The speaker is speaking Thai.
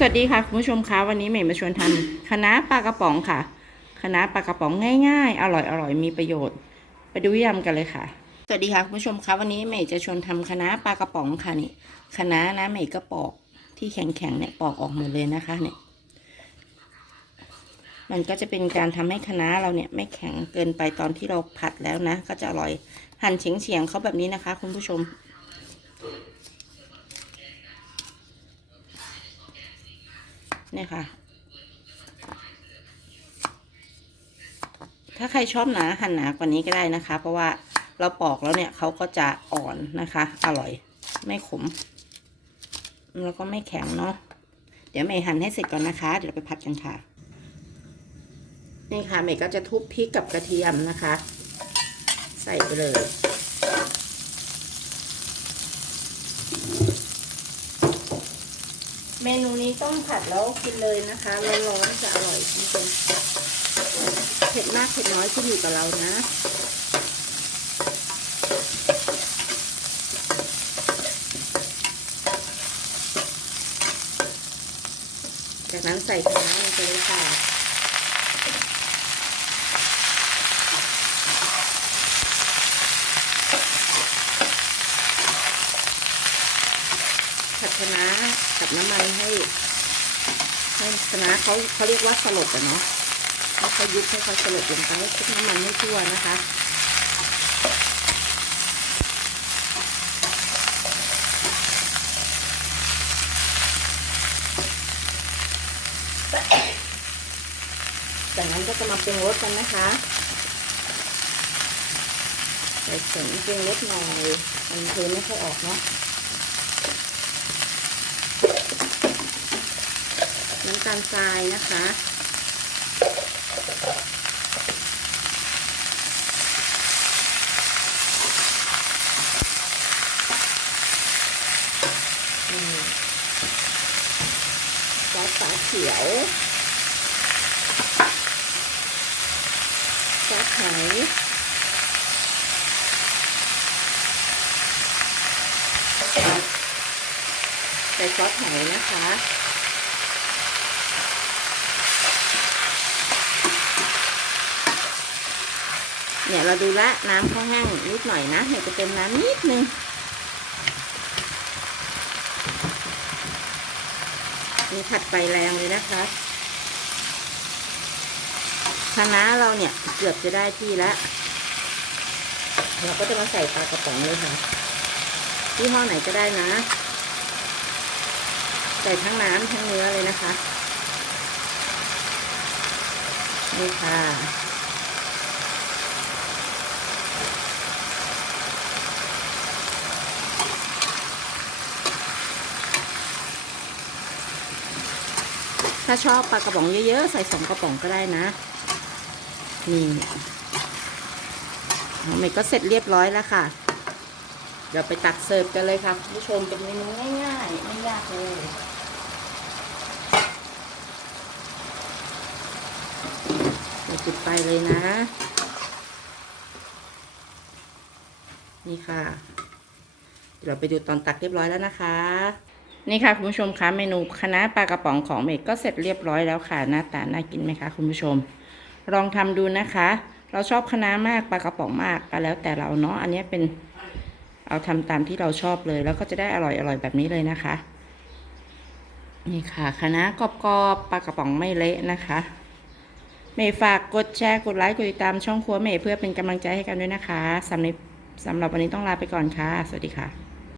สวัสดีค่ะคุณผู้ชมคะวันนี้เมย์มาชวนทำคณะปลากระป๋องค่ะคณะปลากระป๋องง่ายๆ อร่อยอร่อยมีประโยชน์ ไปดูวิธีทำกันเลยค่ะ สวัสดีค่ะคุณผู้ชมคะวันนี้เมย์จะชวนทำคณะปลากระป๋องค่ะนี่คณะนะเมย์ก็ปอกที่แข็งๆเนี่ยปอกออกหมดเลยนะคะเนี่ยมันก็จะเป็นการทำให้คณะเราเนี่ยไม่แข็งเกินไปตอนที่เราผัดแล้วนะ ก็จะอร่อยหั่นเฉียงๆเขาแบบนี้นะคะ คุณผู้ชม เนี่ยค่ะ ถ้าใครชอบหนาหั่นหนากว่านี้ก็ได้นะคะ เพราะว่าเราปอกแล้วเนี่ยเขาก็จะอ่อนนะคะ อร่อย ไม่ขม แล้วก็ไม่แข็งเนาะเดี๋ยวเมย์หั่นให้เสร็จก่อนนะคะ เดี๋ยวเราไปผัดกันค่ะ นี่ค่ะเมย์ก็จะทุบพริกกับกระเทียมนะคะ ใส่ไปเลย เมนูนี้ต้องผัดแล้วกินเลยนะคะร้อนๆจะอร่อยจริงๆเผ็ดมากเผ็ดน้อยขึ้นอยู่กับเรานะจากนั้นใส่คะน้าลงไปเลยค่ะ ผัดคะน้ากับน้ำมันให้ ให้คะน้าเขาเขาเรียกว่าสลดอะเนาะให้เขายุบให้เขาสลดลงไปให้คลุกน้ำมันให้ทั่วนะคะจากนั้นก็จะมาปรุงรสกันนะคะใส่ผงปรุงรสหน่อยมันเทไม่ค่อยออกเนาะ น้ำ ตาลทรายนะคะ ซอสฝาเขียว ซอสไหใส่ซอสไหนะคะ เนี่ยเราดูละน้ำเขาแห้งนิดหน่อยนะเนี่ยจะเติมน้ำนิดนึงนี่ผัดไฟแรงเลยนะคะคะน้าเราเนี่ยเกือบจะได้ที่แล้วเราก็จะมาใส่ปลากระป๋องเลยค่ะที่ห้อไหนก็ได้นะ ใส่ทั้งน้ำทั้งเนื้อเลยนะคะ นี่ค่ะ ถ้าชอบปลากระป๋องเยอะๆ ใส่สองกระป๋องก็ได้นะ นี่เมก็เสร็จเรียบร้อยแล้วค่ะ เดี๋ยวไปตักเสิร์ฟกันเลยค่ะคุณผู้ชมเป็นเมนูง่ายๆ ไม่ยากเลยจุดไฟเลยนะ นี่ค่ะ เดี๋ยวเราไปดูตอนตักเรียบร้อยแล้วนะคะ นี่ค่ะคุณผู้ชมคะเมนูคณะปลากระป๋องของเมกก็เสร็จเรียบร้อยแล้วค่ะ หน้าตาน่ากินไหมคะคุณผู้ชม ลองทำดูนะคะ เราชอบคณะมากปลากระป๋องมากก็แล้วแต่เราเนาะอันนี้เป็นเอาทำตามที่เราชอบเลย แล้วก็จะได้อร่อยอร่อยแบบนี้เลยนะคะ นี่ค่ะคณะกรอบๆปลากระป๋องไม่เละนะคะ เมย์ฝากกดแชร์กดไลค์กดติดตามช่องครัวเมย์เพื่อเป็นกำลังใจให้กันด้วยนะคะสำหรับสำหรับวันนี้ต้องลาไปก่อนค่ะ สวัสดีค่ะ